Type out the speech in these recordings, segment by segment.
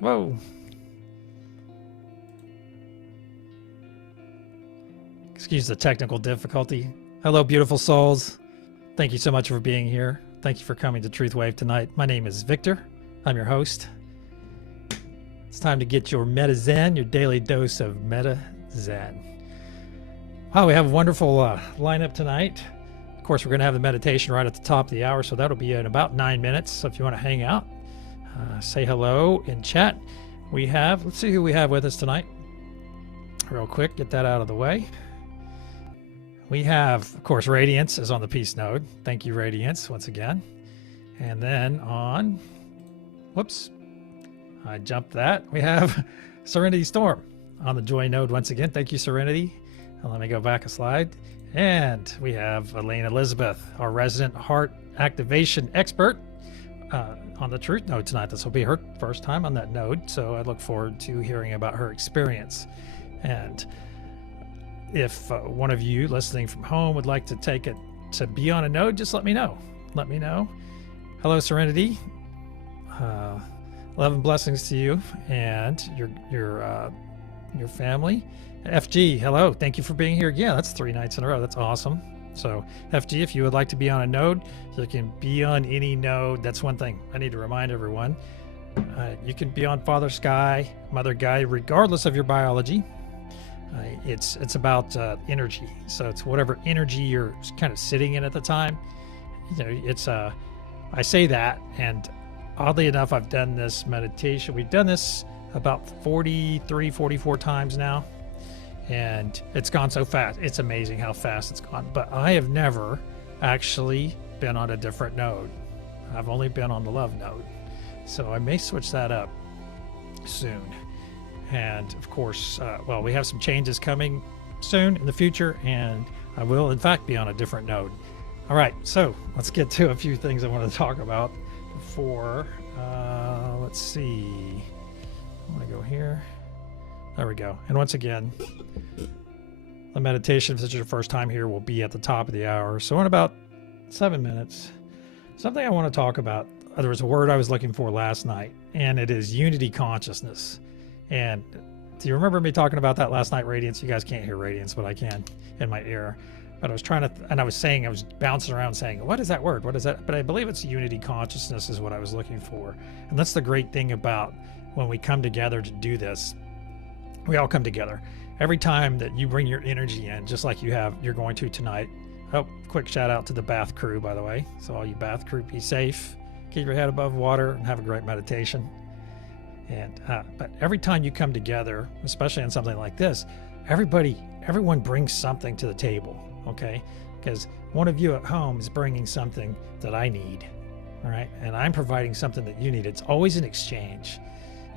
Whoa. Excuse the technical difficulty. Hello, beautiful souls. Thank you so much for being here. Thank you for coming to TruthWave tonight. My name is Victor. I'm your host. It's time to get your Meta Zen, your daily dose of Meta Zen. Wow, we have a wonderful lineup tonight. Of course, we're going to have the meditation right at the top of the hour, so that'll be in about 9 minutes. So if you want to hang out, say hello in chat. Let's see who we have with us tonight. Real quick, get that out of the way. We have, of course, Radiance is on the peace node. Thank you, Radiance, once again. And then on, whoops, I jumped that. We have Serenity Storm on the joy node once again. Thank you, Serenity. Let me go back a slide. And we have Elaine Elizabeth, our resident heart activation expert, on the truth node tonight. This will be her first time on that node, so I look forward to hearing about her experience. And if one of you listening from home would like to take it to be on a node, just let me know. Let me know. Hello, Serenity. Love and blessings to you and your family. FG, hello. Thank you for being here again. That's 3 nights in a row. That's awesome. So FG, if you would like to be on a node, you can be on any node. That's one thing I need to remind everyone. You can be on Father Sky, Mother Gaia, regardless of your biology. It's about energy. So it's whatever energy you're kind of sitting in at the time. You know, it's I say that, and oddly enough, I've done this meditation. We've done this about 43, 44 times now. And it's gone so fast. It's amazing how fast it's gone. But I have never actually been on a different node. I've only been on the love node. So I may switch that up soon. And of course, well, we have some changes coming soon in the future, and I will in fact be on a different node. All right, so let's get to a few things I want to talk about before. Let's see. I want to go here. There we go. And once again, the meditation, if this is your first time here, will be at the top of the hour. So in about 7 minutes, something I want to talk about. There was a word I was looking for last night, and it is unity consciousness. And do you remember me talking about that last night, Radiance? You guys can't hear Radiance, but I can in my ear. But I was trying to, and I was bouncing around saying, what is that word? What is that? But I believe it's unity consciousness is what I was looking for. And that's the great thing about when we come together to do this. We all come together. Every time that you bring your energy in, just like you're going to tonight. Oh, quick shout out to the bath crew, by the way. So all you bath crew, be safe, keep your head above water, and have a great meditation. And but every time you come together, especially on something like this, everyone brings something to the table, okay? Because one of you at home is bringing something that I need, all right? And I'm providing something that you need. It's always an exchange.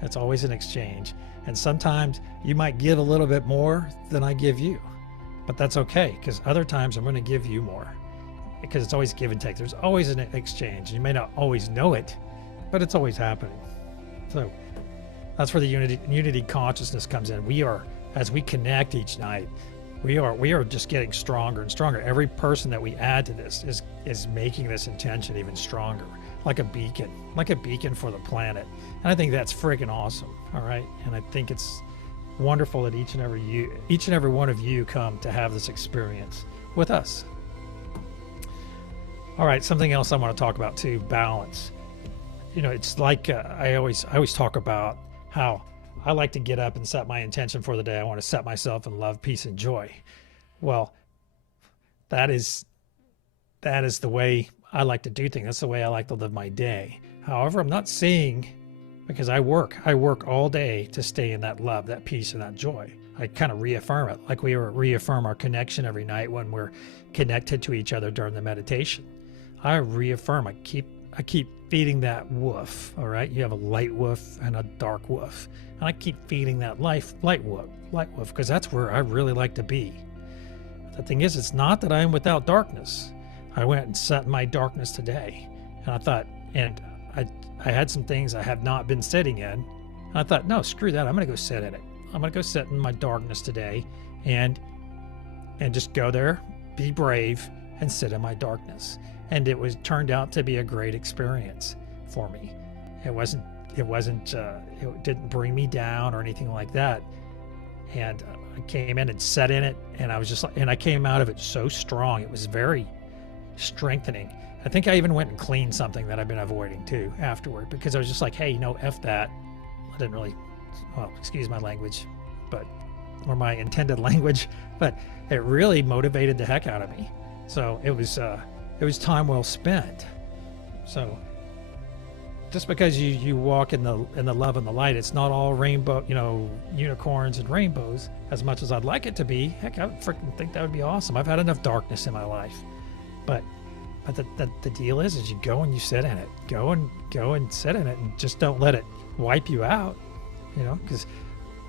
It's always an exchange. And sometimes you might give a little bit more than I give you, but that's okay, because other times I'm going to give you more, because it's always give and take. There's always an exchange. You may not always know it, but it's always happening. So that's where the unity consciousness comes in. As we connect each night, we are just getting stronger and stronger. Every person that we add to this is making this intention even stronger. like a beacon for the planet. And I think that's freaking awesome. All right. And I think it's wonderful that each and every one of you come to have this experience with us. All right. Something else I want to talk about too, balance. You know, it's like I always talk about how I like to get up and set my intention for the day. I want to set myself in love, peace, and joy. Well, that is the way I like to do things. That's the way I like to live my day. However, I'm not saying, because I work all day to stay in that love, that peace, and that joy. I kind of reaffirm it, like we reaffirm our connection every night when we're connected to each other during the meditation. I reaffirm, I keep feeding that wolf. All right, you have a light wolf and a dark wolf, and I keep feeding that light wolf, because that's where I really like to be. The thing is, it's not that I am without darkness. I went and sat in my darkness today, and I thought, and I had some things I have not been sitting in, and I thought, no, screw that, I'm going to go sit in it. I'm going to go sit in my darkness today, and just go there, be brave, and sit in my darkness. And it turned out to be a great experience for me. It didn't bring me down or anything like that. And I came in and sat in it, and I was just like, and I came out of it so strong. It was very strengthening. I think I even went and cleaned something that I've been avoiding too afterward, because I was just like, hey, F that. I didn't really, well, excuse my language, or my intended language, but it really motivated the heck out of me. So it was time well spent. So just because you walk in the love and the light, it's not all rainbow, unicorns and rainbows, as much as I'd like it to be. Heck, I would freaking think that would be awesome. I've had enough darkness in my life. But the deal is you go and you sit in it. Go and sit in it, and just don't let it wipe you out, because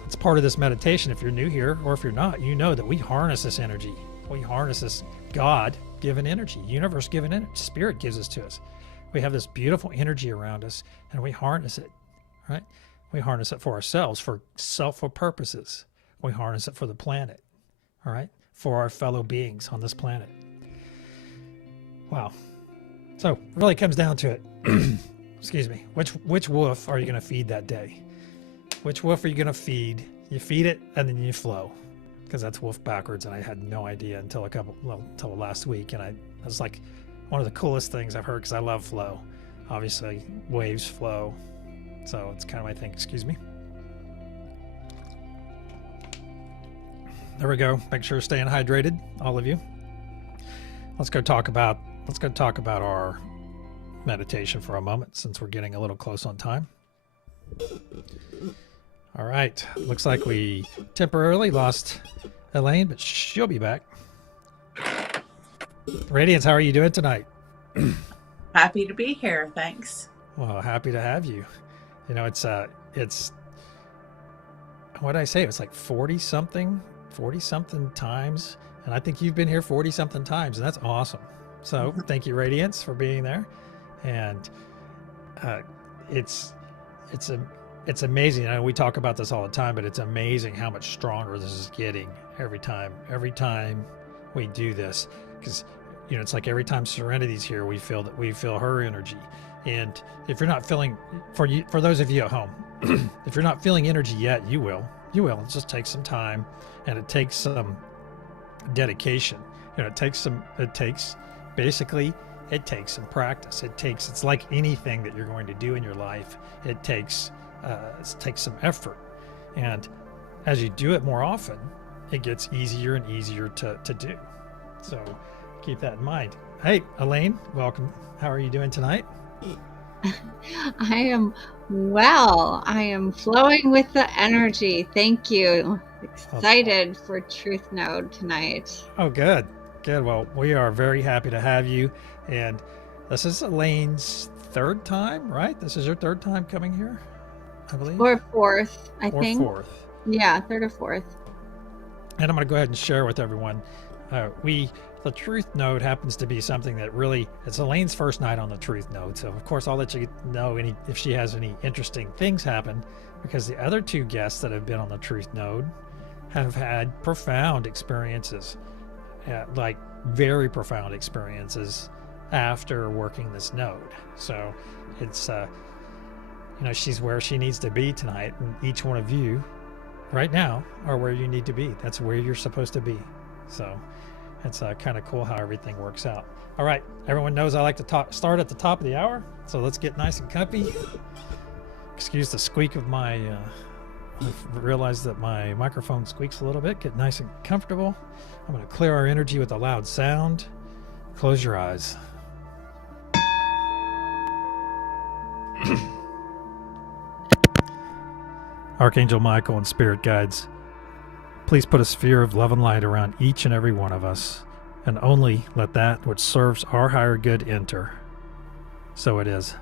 it's part of this meditation. If you're new here, or if you're not, you know that we harness this energy. We harness this God-given energy, universe-given energy, spirit gives us to us. We have this beautiful energy around us, and we harness it, right? We harness it for ourselves, for selfful purposes. We harness it for the planet, all right? For our fellow beings on this planet. Wow. So it really comes down to it. Excuse me. Which wolf are you going to feed that day? Which wolf are you going to feed? You feed it, and then you flow, because that's wolf backwards, and I had no idea until last week, and I was like, one of the coolest things I've heard, because I love flow. Obviously, waves flow. So it's kind of my thing. Excuse me. There we go. Make sure you're staying hydrated, all of you. Let's go talk about our meditation for a moment, since we're getting a little close on time. All right. Looks like we temporarily lost Elaine, but she'll be back. Radiance, how are you doing tonight? Happy to be here, thanks. Well, happy to have you. It's what did I say? It was like 40 something times, and I think you've been here 40 something times, and that's awesome. So thank you, Radiance, for being there. And it's amazing. I know we talk about this all the time, but it's amazing how much stronger this is getting every time we do this, because it's like every time Serenity's here, we feel her energy. And if you're not feeling, for those of you at home, if you're not feeling energy yet, you will. It just takes some time, and it takes some dedication. It takes some practice. It's like anything that you're going to do in your life. It takes some effort, and as you do it more often, it gets easier and easier to do. So keep that in mind. Hey, Elaine, welcome. How are you doing tonight? I am well. I am flowing with the energy. Thank you. Excited for Truth Node tonight. Oh, good. Well, we are very happy to have you. And this is Elaine's third time, right? This is your third time coming here, I believe? Or fourth, I think. Or fourth. Yeah, third or fourth. And I'm going to go ahead and share with everyone. The Truth Node happens to be something that really, it's Elaine's first night on the Truth Node. So, of course, I'll let you know if she has any interesting things happen, because the other two guests that have been on the Truth Node have had profound experiences, like very profound experiences after working this node. So it's, she's where she needs to be tonight. And each one of you right now are where you need to be. That's where you're supposed to be. So it's kind of cool how everything works out. All right, everyone knows I like to start at the top of the hour, so let's get nice and comfy. Excuse the squeak of my, I've realized that my microphone squeaks a little bit. Get nice and comfortable. I'm going to clear our energy with a loud sound. Close your eyes. Archangel Michael and spirit guides, please put a sphere of love and light around each and every one of us, and only let that which serves our higher good enter. So it is.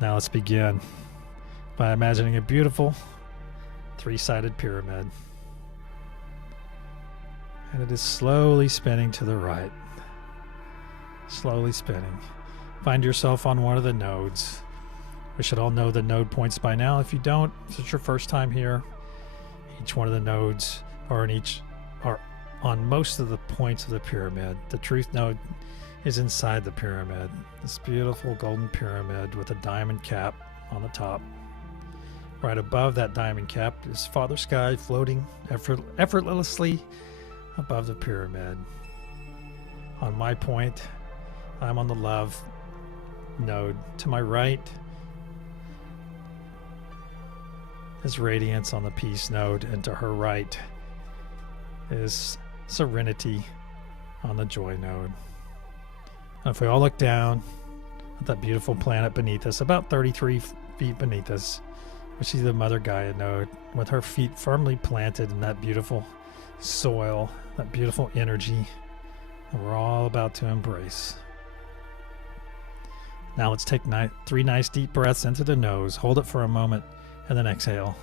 Now let's begin by imagining a beautiful three-sided pyramid. And it is slowly spinning to the right. Slowly spinning. Find yourself on one of the nodes. We should all know the node points by now. If you don't, if it's your first time here, each one of the nodes are on most of the points of the pyramid. The truth node is inside the pyramid. This beautiful golden pyramid with a diamond cap on the top. Right above that diamond cap is Father Sky floating effortlessly above the pyramid. On my point, I'm on the love node. To my right is Radiance on the peace node, and to her right is Serenity on the joy node. And if we all look down at that beautiful planet beneath us, about 33 feet beneath us, we see the Mother Gaia node with her feet firmly planted in that beautiful soil, that beautiful energy that we're all about to embrace. Now let's take 3 nice deep breaths into the nose, hold it for a moment, and then exhale.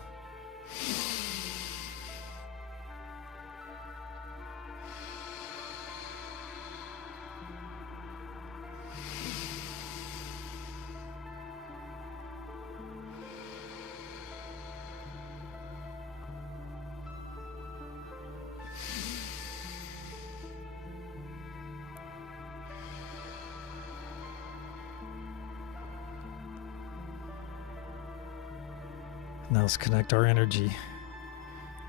Now let's connect our energy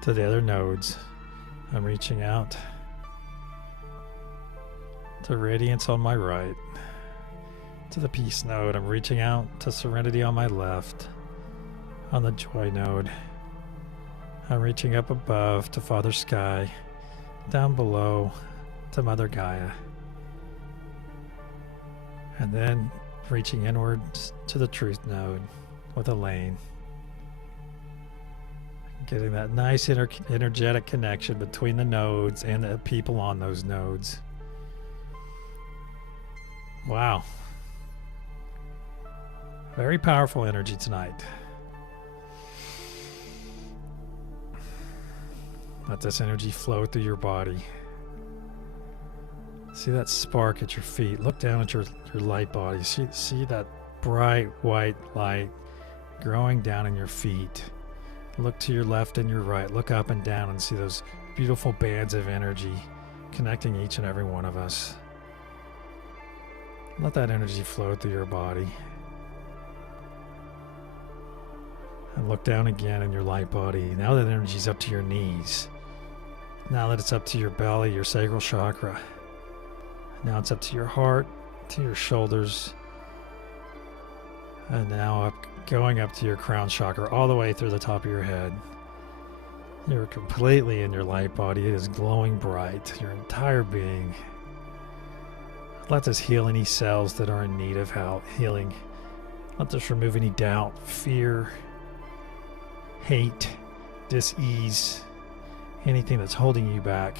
to the other nodes. I'm reaching out to Radiance on my right, to the Peace node. I'm reaching out to Serenity on my left, on the Joy node. I'm reaching up above to Father Sky, down below to Mother Gaia, and then reaching inwards to the Truth node with Elaine. Getting that nice energetic connection between the nodes and the people on those nodes. Wow. Very powerful energy tonight. Let this energy flow through your body. See that spark at your feet. Look down at your light body. See that bright white light growing down in your feet. Look to your left and your right. Look up and down and see those beautiful bands of energy connecting each and every one of us. Let that energy flow through your body. And look down again in your light body. Now that energy's up to your knees. Now that it's up to your belly, your sacral chakra. Now it's up to your heart, to your shoulders. And now going up to your crown chakra, all the way through the top of your head. You're completely in your light body. It is glowing bright, your entire being. Let this heal any cells that are in need of healing. Let this remove any doubt, fear, hate, dis-ease, anything that's holding you back.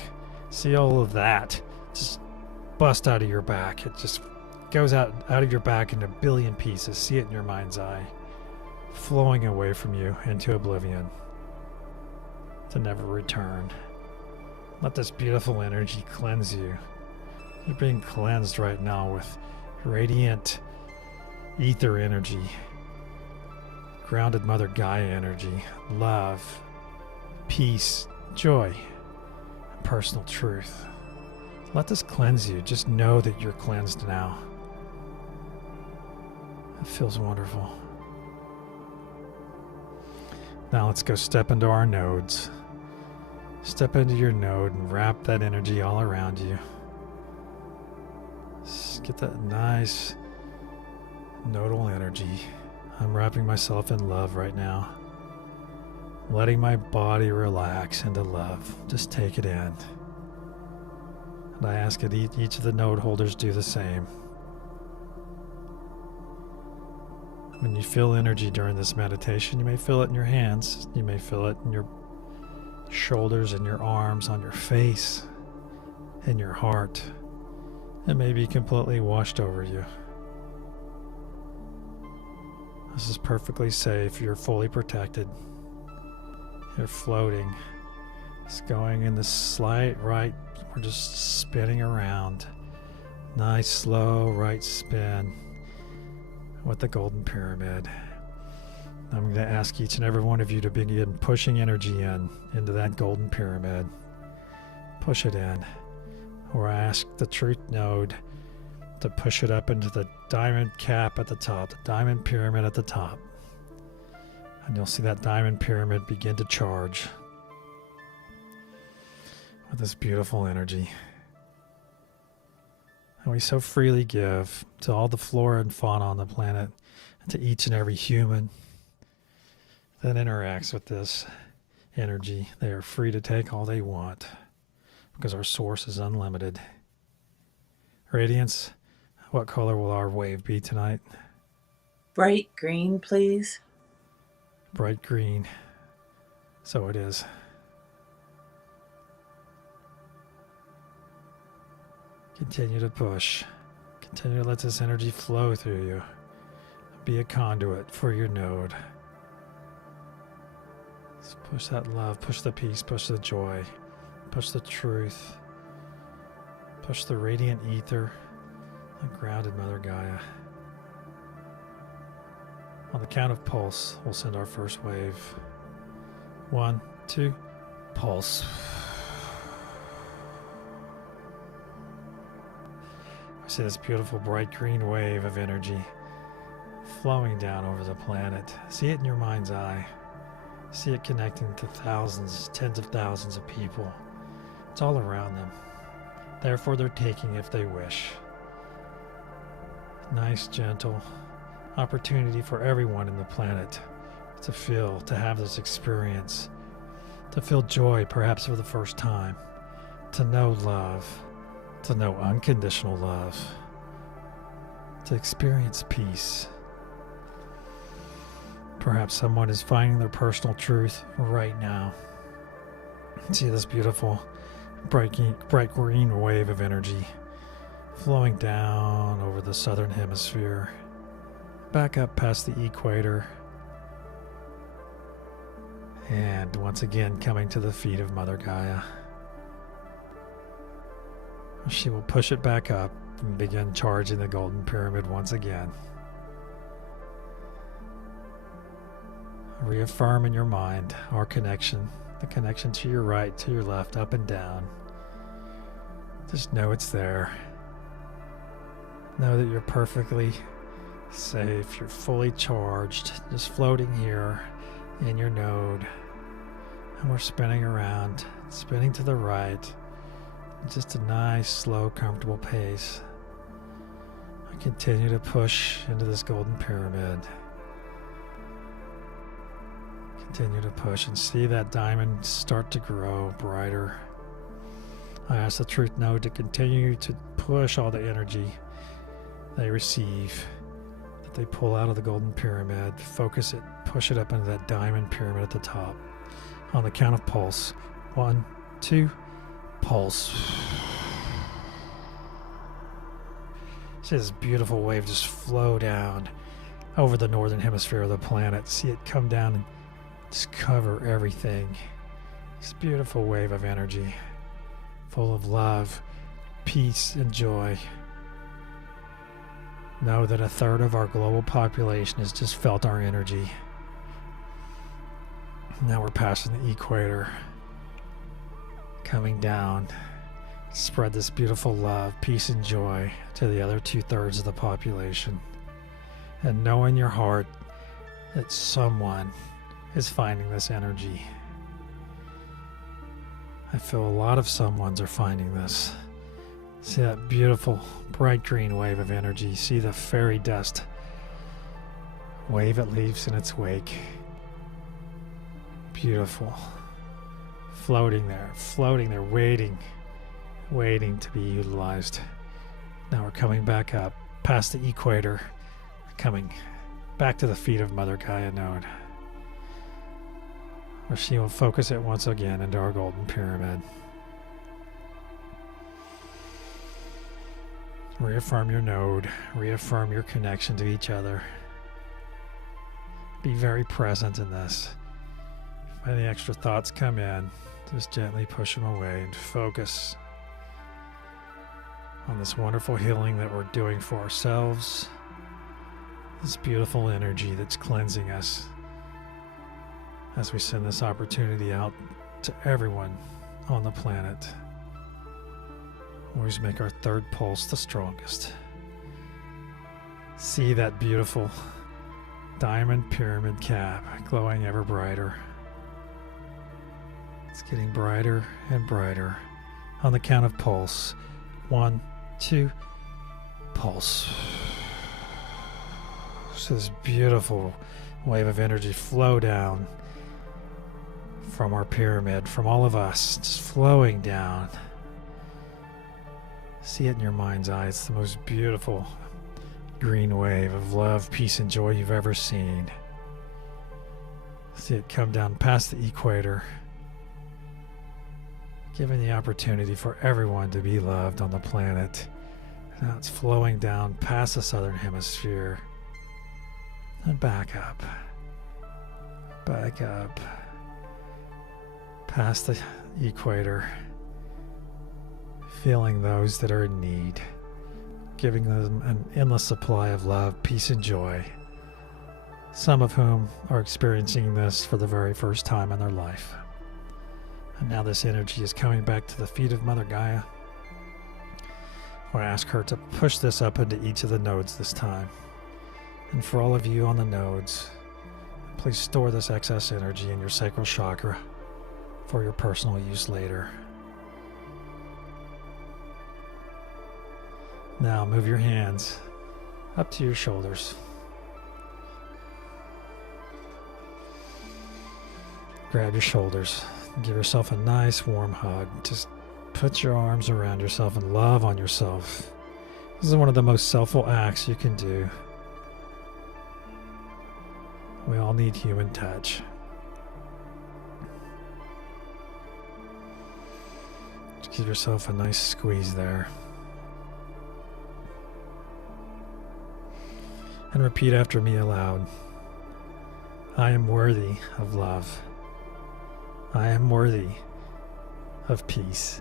See all of that just bust out of your back. It just goes out of your back in a billion pieces. See it in your mind's eye, flowing away from you into oblivion to never return. Let this beautiful energy cleanse you. You're being cleansed right now with radiant ether energy, grounded Mother Gaia energy, love, peace, joy. personal truth. Let this cleanse you. Just know that you're cleansed now. It feels wonderful. Now let's go step into our nodes. Step into your node and wrap that energy all around you. Just get that nice nodal energy. I'm wrapping myself in love right now. Letting my body relax into love. Just take it in. And I ask that each of the node holders do the same. When you feel energy during this meditation, you may feel it in your hands. You may feel it in your shoulders, in your arms, on your face, in your heart. It may be completely washed over you. This is perfectly safe. You're fully protected. You're floating. It's going in the slight right. We're just spinning around. Nice, slow right spin with the golden pyramid. I'm going to ask each and every one of you to begin pushing energy into that golden pyramid. Push it in. Or I ask the truth node to push it up into the diamond cap at the top, the diamond pyramid at the top. And you'll see that diamond pyramid begin to charge with this beautiful energy. And we so freely give to all the flora and fauna on the planet, and to each and every human that interacts with this energy. They are free to take all they want because our source is unlimited. Radiance, what color will our wave be tonight? Bright green, please. Bright green. So it is. Continue to push. Continue to let this energy flow through you. Be a conduit for your node. Let's push that love, push the peace, push the joy, push the truth, push the radiant ether, the grounded Mother Gaia. On the count of pulse, we'll send our first wave. 1, 2, pulse. I see this beautiful bright green wave of energy flowing down over the planet. See it in your mind's eye. See it connecting to thousands, tens of thousands of people. It's all around them. Therefore, they're taking if they wish. Nice, gentle opportunity for everyone in the planet to feel, to have this experience, to feel joy perhaps for the first time, to know love, to know unconditional love, to experience peace. Perhaps someone is finding their personal truth right now. See this beautiful bright green wave of energy flowing down over the southern hemisphere, back up past the equator, and once again coming to the feet of Mother Gaia. She will push it back up and begin charging the golden pyramid once again. Reaffirm in your mind our connection, the connection to your right, to your left, up and down. Just know it's there. Know that you're perfectly safe, you're fully charged, just floating here in your node. And we're spinning around, spinning to the right. Just a nice, slow, comfortable pace. I continue to push into this golden pyramid. Continue to push and see that diamond start to grow brighter. I ask the truth node to continue to push all the energy they receive, that they pull out of the golden pyramid, focus it, push it up into that diamond pyramid at the top. On the count of pulse. 1, 2, pulse. See this beautiful wave just flow down over the northern hemisphere of the planet. See it come down and just cover everything. This beautiful wave of energy, full of love, peace, and joy. Know that 1/3 of our global population has just felt our energy. Now we're passing the equator, coming down. Spread this beautiful love, peace, and joy to the other 2/3 of the population. And know in your heart that someone is finding this energy. I feel a lot of someones are finding this. See that beautiful bright green wave of energy. See the fairy dust wave it leaves in its wake. Beautiful. Floating there, waiting to be utilized. Now we're coming back up past the equator, coming back to the feet of Mother Gaia node, where she will focus it once again into our golden pyramid. Reaffirm your node, reaffirm your connection to each other. Be very present in this. If any extra thoughts come in, just gently push them away and focus on this wonderful healing that we're doing for ourselves. This beautiful energy that's cleansing us as we send this opportunity out to everyone on the planet. Always make our third pulse the strongest. See that beautiful diamond pyramid cap glowing ever brighter. It's getting brighter and brighter. On the count of pulse. 1, 2, pulse. So this beautiful wave of energy flow down from our pyramid, from all of us, just flowing down. See it in your mind's eye. It's the most beautiful green wave of love, peace, and joy you've ever seen. See it come down past the equator, giving the opportunity for everyone to be loved on the planet. Now it's flowing down past the southern hemisphere and back up, past the equator, feeling those that are in need, giving them an endless supply of love, peace, and joy, some of whom are experiencing this for the very first time in their life. And now this energy is coming back to the feet of Mother Gaia. I ask her to push this up into each of the nodes this time. And for all of you on the nodes, please store this excess energy in your sacral chakra for your personal use later. Now move your hands up to your shoulders. Grab your shoulders. Give yourself a nice warm hug. Just put your arms around yourself and love on yourself. This is one of the most selfful acts you can do. We all need human touch. Just give yourself a nice squeeze there. And repeat after me aloud. I am worthy of love. I am worthy of peace.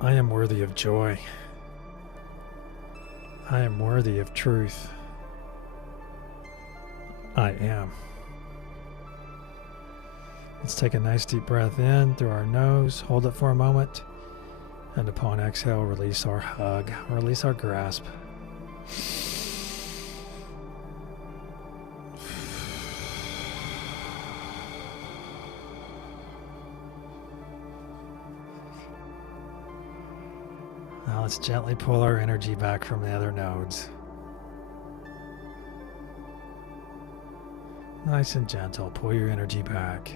I am worthy of joy. I am worthy of truth. I am. Let's take a nice deep breath in through our nose, hold it for a moment, and upon exhale, release our hug, release our grasp. Now let's gently pull our energy back from the other nodes. Nice and gentle, pull your energy back.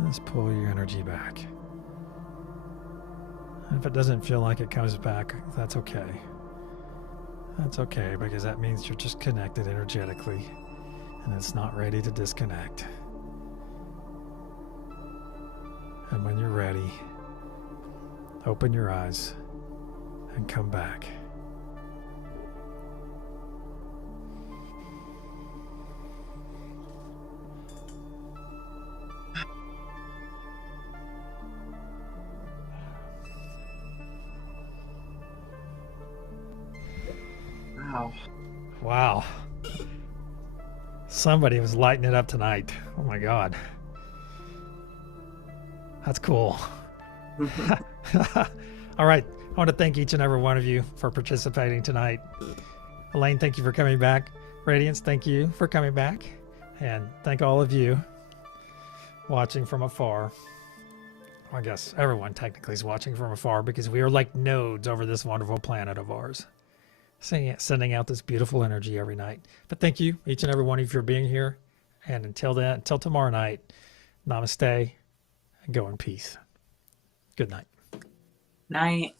Let's pull your energy back. And if it doesn't feel like it comes back, that's okay. That's okay, because that means you're just connected energetically and it's not ready to disconnect. And when you're ready, open your eyes and come back. Wow. Wow. Somebody was lighting it up tonight. Oh my God. That's cool. All right. I want to thank each and every one of you for participating tonight. Elaine, thank you for coming back. Radiance, thank you for coming back. And thank all of you watching from afar. I guess everyone technically is watching from afar because we are like nodes over this wonderful planet of ours, sending out this beautiful energy every night. But thank you, each and every one of you, for being here. And until then, until tomorrow night, namaste and go in peace. Good night. Night.